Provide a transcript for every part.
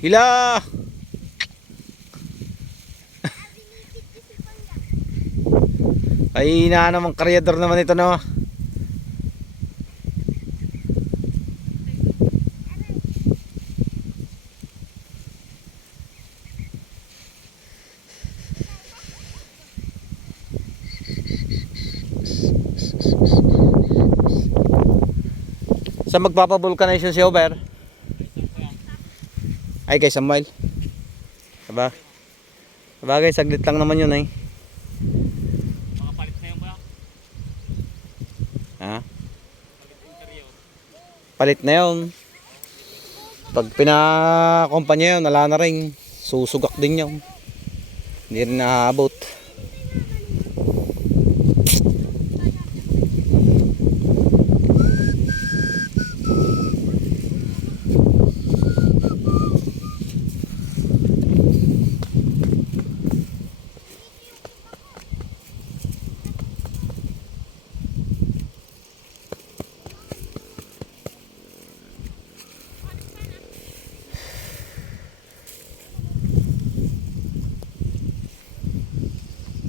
Hila! Ay na naman karyador naman ito no. Sa magpapavulcanization si Ober? Ay kay Samuel. Aba. Sabagay, saglit lang naman yun ay. Makapalit na yung kuya. Ha? Palit yung interior. Palit na yun. Pag pinakumpanya yun, wala na rin. Susugak din yun. Hindi rin naaabot.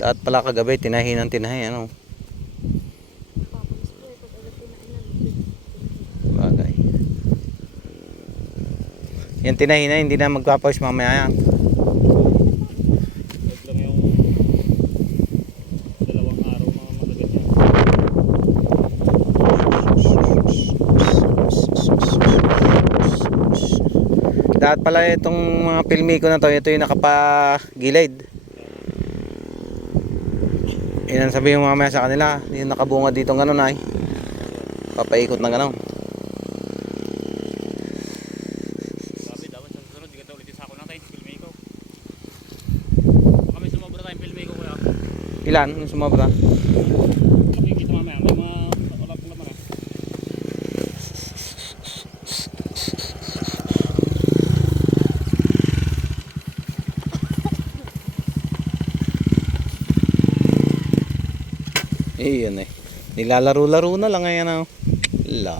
Daat pala kagabi, tinahi ng tinahi. Ano? Bagay. Yan tinahi na, hindi na magpapawis mamaya yan. Dapat pala itong mga filmi ko na to, ito yung nakapagilid. Yan ang sabihin mamaya sa kanila, yung nakabunga dito ng ganun ay. Papaikot na ganun. Sabi, dapat sa susunod, di ka daw ulitin sa ako natin, filmay ko. Baka may sumobra tayong filmay ko kuya. Ilan yung sumobra? Makikita mamaya, may mga wala pong laman ah. Eh, yun eh. Nilalaro-laro na lang ngayon ako. La.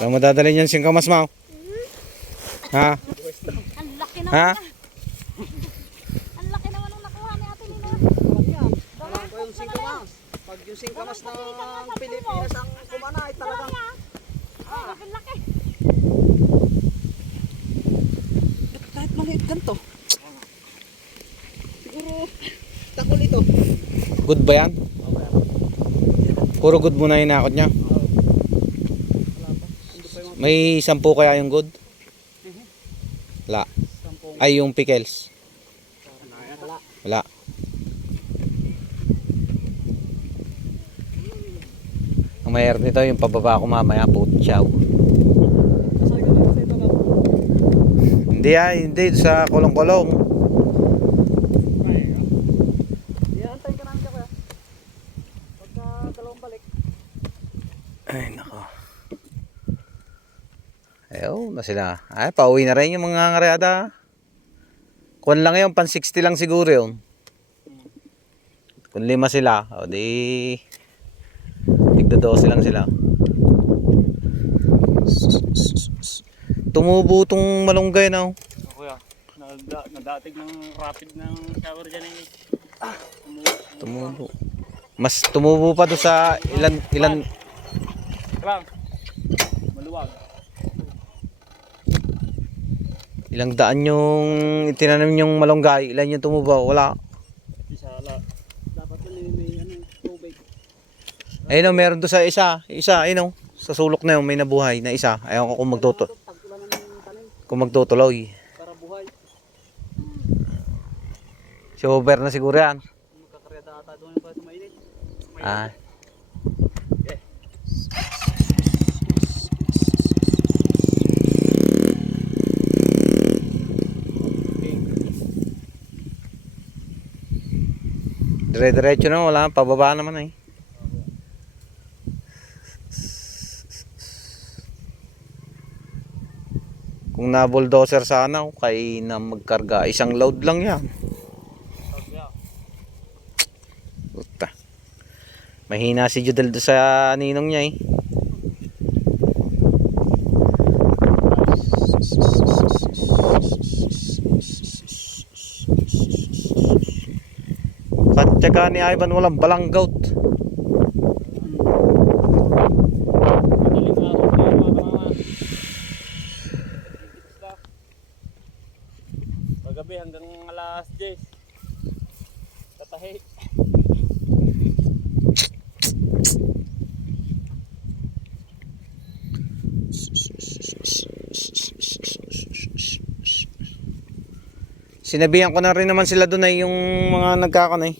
Saan mo dadalhin yan siyang kamas mo? Ha? Ang laki naman. Ha? Ang laki naman ng nakuha ni Ate Nina. Alam ko yung singkamas. Pag yung singkamas ng Pilipinas ang kumana ay talagang Ah, kahit maliit ganito. Siguro takol ito. Good ba yan? Puro good muna yung nakot niya. May sampu kaya yung good? Wala. Ay, yung pickles. Wala. Ang mayroon nito yung pababa ko mamaya, lang. Hindi ah, hindi. Sa kolong-kolong. Balik. Ay, nako. Ayaw na sila. Ay, pauwi na rin yung mga ngareada. Kung lang yun, pan 60 lang siguro yun. Kung lima sila, o di... 12 lang sila. Tumubo tong malunggay na. oh. Kuya, nada, nadatig ng rapid ng shower dyan eh. Tumubo. Mas tumubo pa do sa ilan ilan Bang, maluwag. ilang daan yung itinanim yung malunggay, ilan yung tumubo, wala. Isa la. Dapat yun may ano, tubig. Ayun o, meron doon sa isa. Isa, ayun o. Sa sulok na yun, may nabuhay na isa. Ayaw ko kung, magtuto kung magtutuloy. para buhay. Si Uber na siguro yan. Magkakaryada ata doon pa sa mainit. Ah. Dire-diretso na, wala. Pababa naman eh. Kung na-bulldozer sana, kay na magkarga. Isang load lang yan. Mahina si Judel do sa ninong niya eh. Patsaka ni Ivan walang balanggout. Pagabi hanggang alas 10. Tatahi. Sinabihan ko na rin naman sila doon ay yung mga nagkakan eh.